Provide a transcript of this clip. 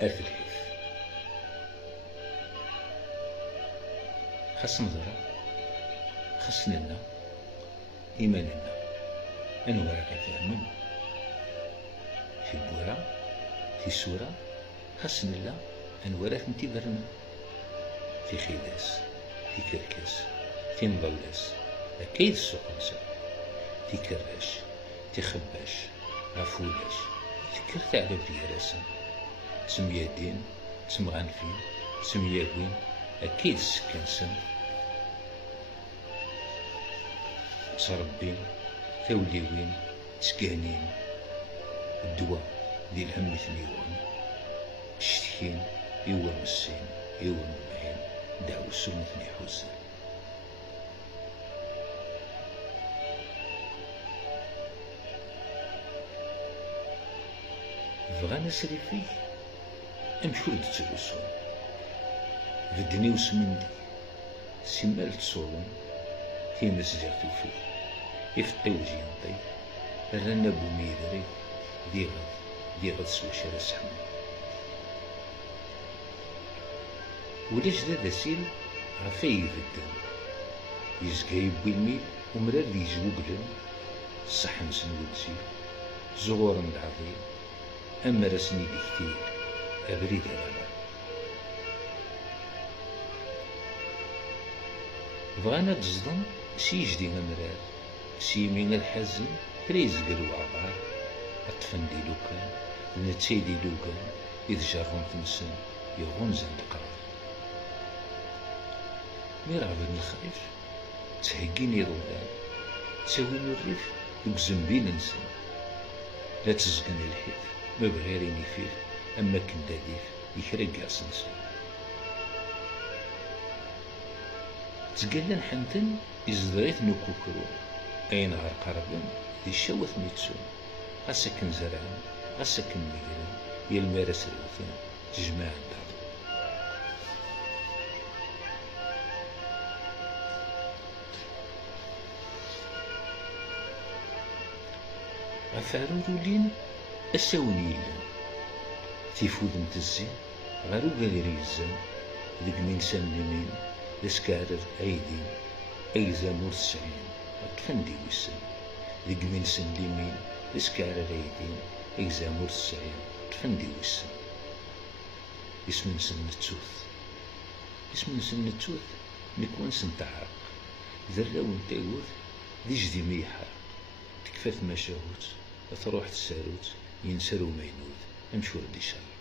أثلث خاص نظرة، خاص لنا إيماننا أنو راك فاهمن في البورة في السورة، خاص نلا أنو راك نتبرنا في خلاس في كركاس في مضلس أكيد السوق نسا في كراش في خباش عفولاش ذكرت على فيراسن سميادين سمغانفين سمياوين أكيد السكنسن صربين ثوليوين سكانين الدواء ذي الهم ثنيوان الشتكين يوا مسين يوا مبعين دعو السنة ثني حوزن. بغانا سريفي امشو لتتلوسون بدني وسمندي سمال تصولن في مسجر توفي يفطي وجينطي الرنا بوميدري دي غد سوى شرا سحمي ولاش دا داسيل غفاي يفدن يزقا يبوي الميل ومرار دي يجوقلن الصحن سنودسي زغور العظيم أما رسني دي كتير أبريد أنا بغانا تزضن سي جدي أمرار سي من الحزن فريز قلو عبار أطفن دي لوكان نتسي دي لوكان إذ جارهم تنسن يغنزن القرار ميرغب الخريف تهجيني ضلال تساويني الريف يقزم نسن لا تزقني الحيف ما بغيري نفيف أما كنداديف يخرق عسنسن تقلن حنتن إزدريت نكوكرو أين غار قربن ذي الشوث ميتسون غسكن زرعن غسكن ميقرن يلمارس الوثن تجمع الدار غفارو دولين أساوني يلان تيفود متزين غارو غادي يزن ذيك نينسان لمين لسكارر أيدين أيزام ورسعين أطفندي وسن ذيك نينسان لمين لسكارر أيدين أيزام ورسعين أطفندي وسن اسم نسن نتوث اسم نسن نتوث نكون سنتعرق ذرة ونتاوث ذي جدي ميحرق تكفاث ما شاهوت تروح تساروت ينسرو مينوث امشور دي شر.